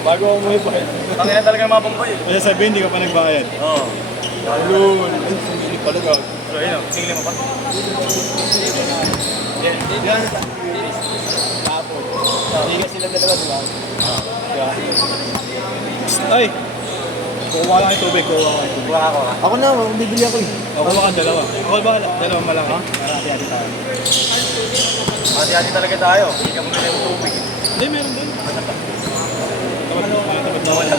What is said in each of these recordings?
Bago ako umuwi pa. Tangina talaga ng mga bangkoy. Kaya sabihin, hindi ka pa nagbayad. Oo. Lul. Hindi pala gag. So, ayun, singli mo pa. Yan. Tapos. Hindi ka sila dalawa, diba? Diba? Ay! Kukuha lang yung tubig, kukuha lang yung tubig. Kuha ako ha. Ako na, bibili ako eh. Ako baka dalawa. Ako baka dalawa malaki. Hati-hati tayo. Hati-hati talaga tayo. Hindi ka bumili ng tubig. Hindi, meron doon. Tapat na wala.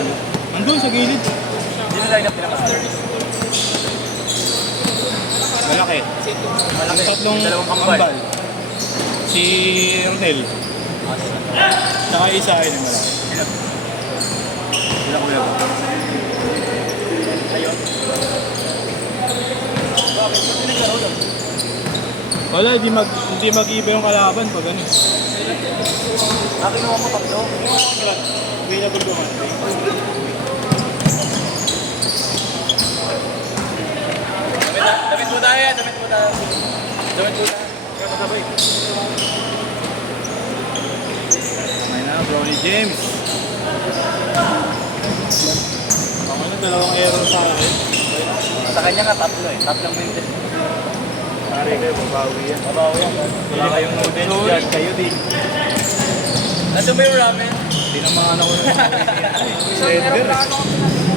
Andun sa gilid. Hindi na line up pinaka. Malaki. Malaki. Tatlong Dalawang kambal. Si Ronel. Saka isa ay malaki. Hindi na kuya ko. Ayun. Wala, hindi mag-iba yung kalaban pag ano. Kinuha mo tatlo. Available ko man. Damit mo tayo. Damit mo tayo. Damit mo tayo. Kaya magkabay. May na, Brownie James. Ako na, dalawang error sa akin. Sa kanya nga tatlo eh. Tatlong minutes. Pare kayo, babawi yan. Mabaho yan. Wala kayong noodles dyan, kayo din. Nasa ba yung ramen? Hindi na mga ano ko na. Slender.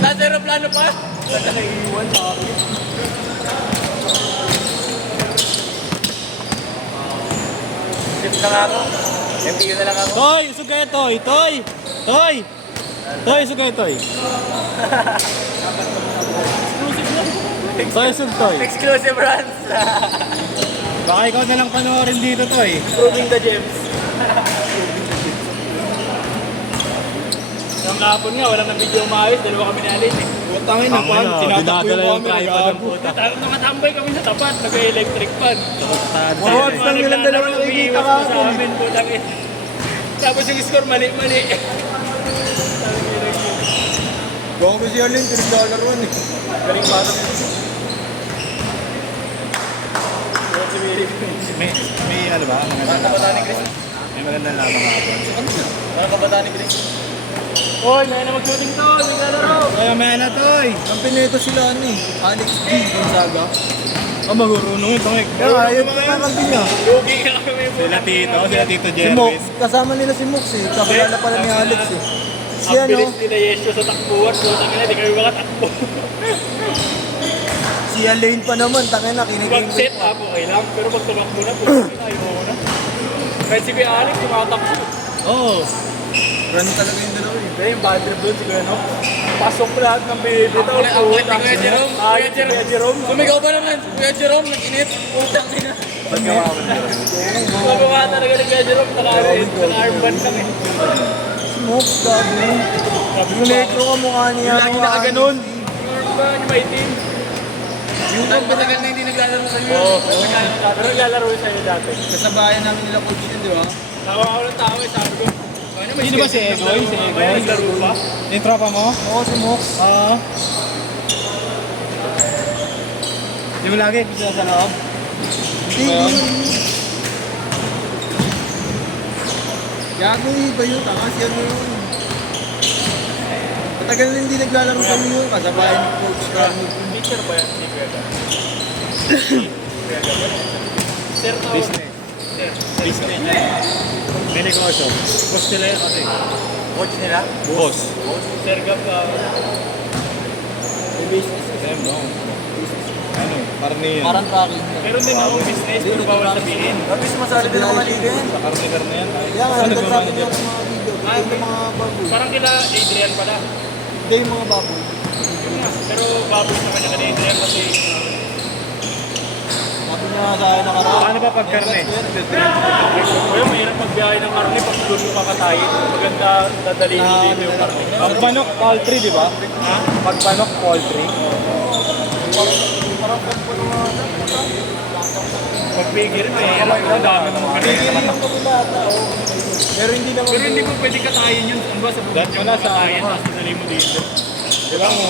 Nasa aeroplano pa? Wala na iiwan sa akin. Shift lang ako. MTU na lang ako. Toy! Usog kayo, Toy! Toy! Toy! Toy, usog kayo, Toy! Toy, usog, Toy! Exclusive runs. Baka ikaw na lang panoorin dito, Toy. Proving the gems. Yung kahapon nga, walang ng video umayos, dalawa kami nalin eh. Tangin na pan, tinatakbo yung kami, nagago. Nakatambay kami sa tapat, nag-electric fan. Mawas lang nilang dalawa nakikita ka sa amin, putang eh. Tapos yung score, mali-mali. Gawang ko si Arlene, $3 eh. Galing pa rin. May ano ba? Parang kabataan ni Chris. May magandang laban nga po. Parang kabataan ni Chris. Hoy, may na mag-shooting to, may galaro. Kaya may na, Toy! Ang pineto sila ano eh. Alex G. Gonzaga. Oh, magurunong ito, Mike. Kaya ayun pa naman din niya. Lugi ka kami po. Sila Tito Si Mox, Jervis. kasama nila si Mox eh. Kakilala pala ni Alex eh. Si Ang ano, bilis ni na Yesyo sa takbuhan, putang ina, di kami makatakbo. si Alain pa naman, tangin na, kiniging Pag set up, okay lang, pero pag tumakbo na, putang ina, ayaw mo na. Kahit si Kuya Alex, yung makatakbo. Oo. run talaga yung dalawa eh. Kaya yung bad trip doon, si Kuya Nok. Pasok lahat ng bibili daw. Ang kulit ni Kuya Jerome. Ay, Kuya Jerome. Sumigaw pa naman. Kuya Jerome, nag-init. Putang ina. Ba't gawa mo? Magawa talaga ni Kuya Jerome, naka-armband lang eh. Si Mox, gabi. Yung negro ka mukha niya. Lagi nakaganon. Yung ba, yung maitim? Yung matagal na hindi naglalaro sa iyo. Oo. Pero naglalaro yun sa'yo dati. Kasabayan namin nila coach yun, di ba? Tawa ako ng tao eh, sabi ko. Sino ba si Egoy? Si May Egoy? naglaro pa? Yung tropa mo? Oo, si Mox. Oo. Di mo lagi pisa sa loob? Hindi. Gago iba yun, tanga siya mo yun. Matagal na hindi naglalaro sa iyo, kasabayan ni Coach Ramos. Teacher ba yan? Si Kuya Gab? Sir, tawag. Business. Business. May negosyo. Boss nila yun kasi. Coach nila? Boss. Sir Gab, May business. Same, no? Ano? Karne yan. Parang tracking. meron din akong business, pero bawal sabihin. Tapos sumasali din ng mga liga yan. Sa karne na yan. Kaya nga, Saan nagsasabi nagmamanager? niya ng mga video. Yung mga baboy. Parang kila Adrian pala. Hindi yung mga baboy. Yun nga. Pero baboy naman niya kila Adrian kasi Sabi niya sa akin nakaraan. Paano ba pag karne? kaya mahirap magbiyahe ng karne pag doon mo kakatayin. Maganda dadalhin mo dito yung karne. Pag manok, poultry, di ba? Ha? Pag manok, poultry. Pag bigger, mahirap. Ang dami mo karne. Pero hindi naman. Pero hindi mo pwede katayin yun. Ano ba sa bukid Dahil yung wala sa katayin, ano. tapos dadalhin mo dito. Di ba mo?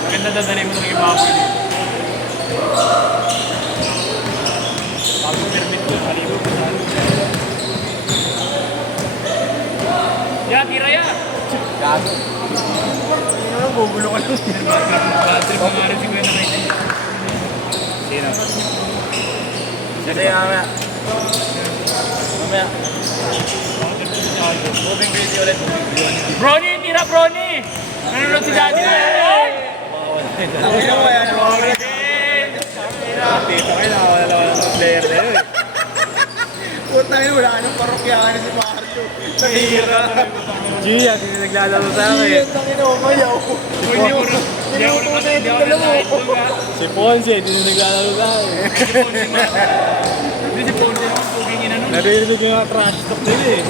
Maganda dadalhin mo ng ibaboy dito. Tapos permit ko, kalibo ko sa ano. Yan, tira yan. Gago. Gugulo ka lang. Bad trip nga rin si Kuya nakita niya. Sino? Kasi mamaya. Mamaya. Moving crazy ulit. Brony, tira Brony! Nanonood si Daddy na yan. Tangina mo yan. Tito kayo, nakawala ng player na yun. Puta yun, wala ka ng parokyahan si Mario. Nahihira. Gia, hindi naglalaro sa akin. Tangina mo, mayaw. Hindi ako nag-live doon ha. Si Ponce, hindi na naglalaro sa akin. Hindi si Ponce naman, puging ina nun. Narinig yung mga trash talk nila eh.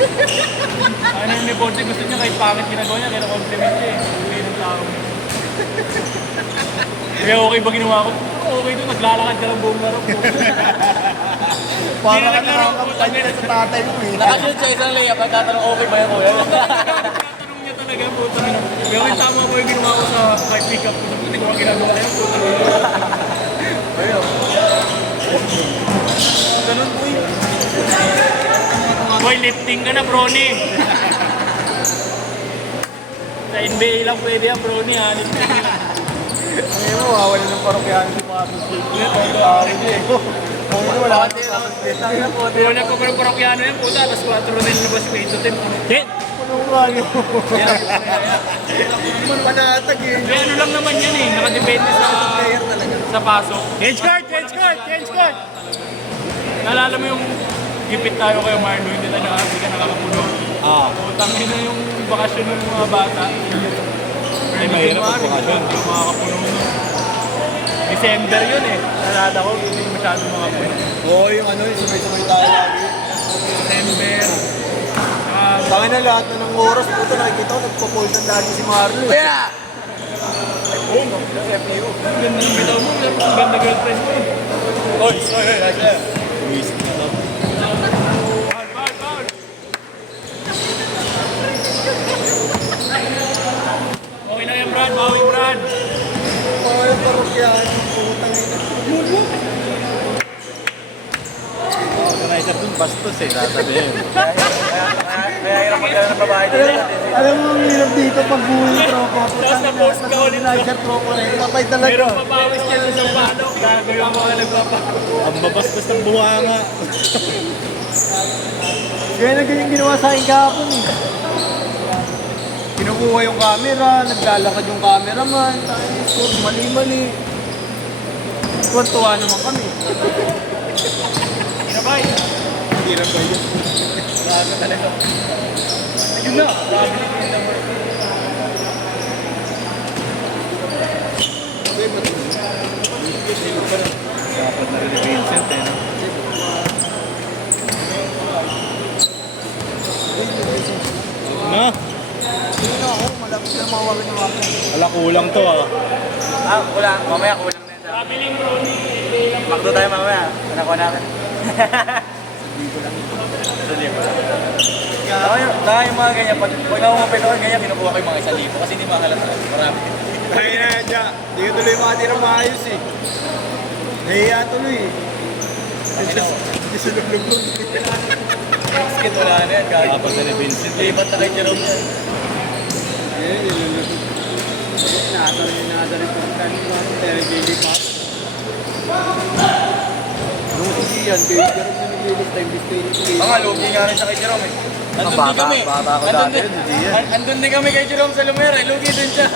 Ano ni Ponce, gusto niya kahit pangit ginagawa niya, kaya compliment niya eh. Hindi ng tao. Kaya okay ba ginawa ko? Okay doon, naglalakad ka lang buong laro. Para ka naglaro, nakakampanya sa tatay mo eh. Nakashoot sa isang layup, at tatanong okay ba yan kuya? Tatanong niya talaga, puta na. Pero yung tama mo yung ginawa ko sa my pick-up. Hindi ko ginagawa yan, puta na. Ganun po yun. Boy, lifting ka na, Brony. Sa NBA lang pwede yan, Brony ha. Lifting ka na. Ngayon mo, wawala ng parokyahan si Mario. Wala kasi tangina po. Kung nagpaparokyano yan, puta, alas 4 na nilabas yung 8 to 10. Ken! Panatag eh. Kaya ano lang naman yan eh, nakadepende sa pasok. Change card, change card, change card. Naalala mo yung gipit tayo kayo, Marlo, hindi tayo nakakasi ka nakakapuno. Putang ina yung bakasyon ng mga bata. Ay, mahirap ang bakasyon. Yung makakapuno nun. December yun eh. Nalala ko, hindi masyado makapuno. Oo, yung ano, yung sumay-sumay tayo lagi. December. Tangin na lahat na ng oras, puto nakikita ko, nagpo-pulsan lagi si Marlo eh. Kaya! Oo, FPU. Ganda ng bitaw mo, ang ganda girlfriend mo eh. Oy, nasa. Foul, foul. Okay na yan, Brad. Bawi, Brad. Mga parokyahan, putang ina. Organizer dun, bastos eh, sasabihin. Kaya hirap magkala ng babae dito. Alam mo, ang hirap dito pag buhay yung tropa. Tapos na-post ka ulit. Nag-organizer tropa na yun. Kapay talaga. Pero papawis niya sa palo. Gagawin mo ka nagpapa. Ang babastos ng buhanga. Kaya na ganyan ginawa sa akin kahapon eh. Kinukuha yung camera, naglalakad yung cameraman, tayo, mali-mali. Tuwan-tuwa naman kami. Kinabay. Hirap ba yun? Grabe talaga. Yun na. Grabe na yung number. Dapat na rin ni Vincent eh. No? Na? Hindi na ako, malapit na mawawin ng ako. Ala, kulang to ah. Kulang. Mamaya kulang na yun sa... Kabiling Brony. Makdo tayo mamaya. Nakuha namin. Saka yung mga ganyan, pag namumapit ako ganyan, kinukuha ko yung mga 1,000 kasi hindi mahalata. Marami. Ay na yan dyan. Hindi ko tuloy makatira maayos eh. Nahiya tuloy eh. Hindi sa luglog. Basket, wala na yan. Gagi. Dapat na ni Vincent eh. Lipat na kay Jerome yan. Mga lugi nga rin siya kay Jerome eh. Andun din kami. Andun din kami kay Jerome sa Lumera. Lugi din siya.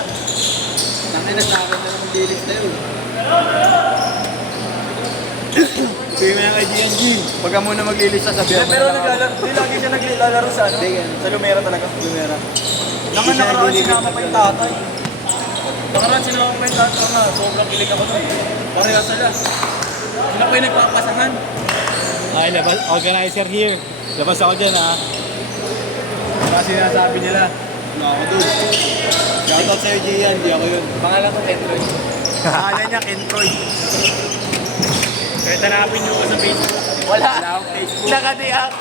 Tangin na sa akin na naman dilis na yun. Sabi mo yan kay GNG. Pagka muna maglilista sa biyan. Pero hindi lagi siya naglalaro sa ano. Sa Lumera talaga. Lumera. Nakaraan sinama pa yung tatay. Nakaraan sinama pa yung tatay nga. Sobrang kilig ako doon. Parehas sila. Sila pa yung nagpapasangan. Ay, labas, organizer here. Labas ako dyan ha. Kasi sinasabi nila. Wala ako dun. Shoutout sa'yo, Gian. Hindi ako yun. Pangalan ko Kentroy. Pangalan niya, Kentroy. Kahit hanapin nyo ko sa Facebook. Wala. akong Facebook. Nakadiyak.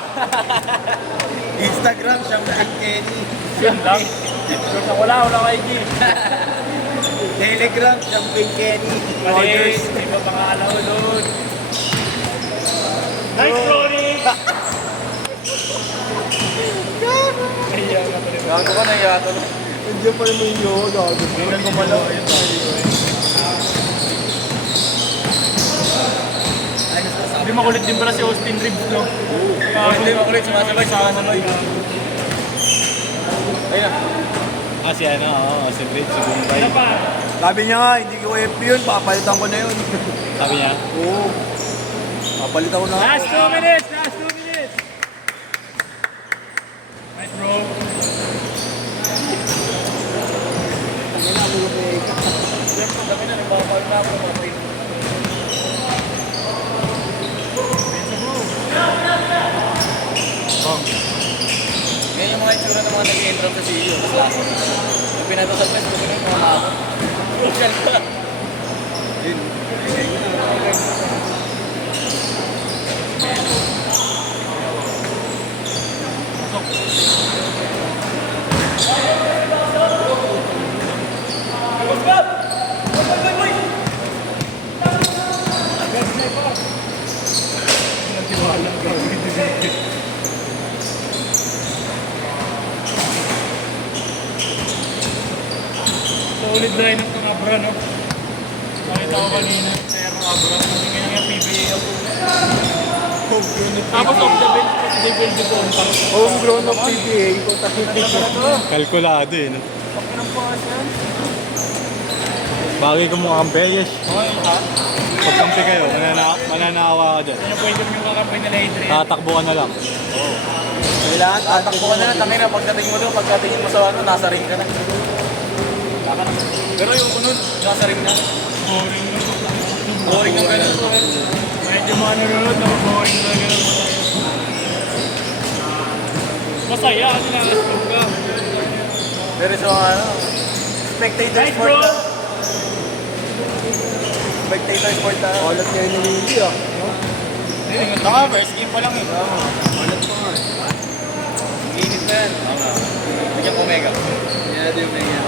Instagram, siyang Kenny. Yun lang. Wala ka IG. Telegram, siyang Kenny. Mali. Iba pangalan ko doon. Nice, Brony! Kaya nga pala. Gago ka na yata. Nandiyan pa naman yung gago. Hindi gumalaw. Ayun tayo. Hindi makulit din pala si Austin Reeves, no? Hindi makulit. Sumasabay. Ayun na. Ah, si ano, si Fred, si Bumbay. Ano pa? Sabi niya nga, hindi ko FP yun, papalitan ko na yun. Sabi niya, Oo. Papalitan ko na. Last 2 minutes! Last 2 minutes! Nice, bro. Kami na, nagbabawal na ako. Ganyan yung mga itsura ng mga nag-i-intro sa CEO. Mas lasa. Yung pinatosal pa, ito yung mga ako. Crucial ka. Yun. Solid lineup ng Abra, no? Nakita ko kanina, kaya ng Abra. Hindi nga yung PBA ako. Tapos off the bench, they build the compact. Homegrown of PBA. kalkulado eh, no? Bagay ko mong kampeyes. Pagkampi kayo, mananawa ka dyan. Ano pwede mo yung kakampay nila Adrian? Tatakbo ka na lang. Kailangan Tatakbo ka na, tangin na, pagdating mo doon, pagdating mo sa ano, nasa ring ka na. Pero yung unod, nasa ring na. Boring na. Boring yung ganun. Medyo mga nanonood na boring na gano'n. Masaya kasi nakascope ka. Pero so ano, spectator Nice, sport bro! na. Spectator sport na. Kalat kayo ni Willie ah. Naka, first game pa lang eh. Kalat pa nga. Init na yan. Bigyan ko mega. Yan yung mega.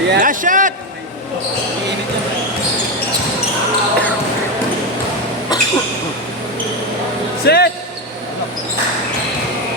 Last shot!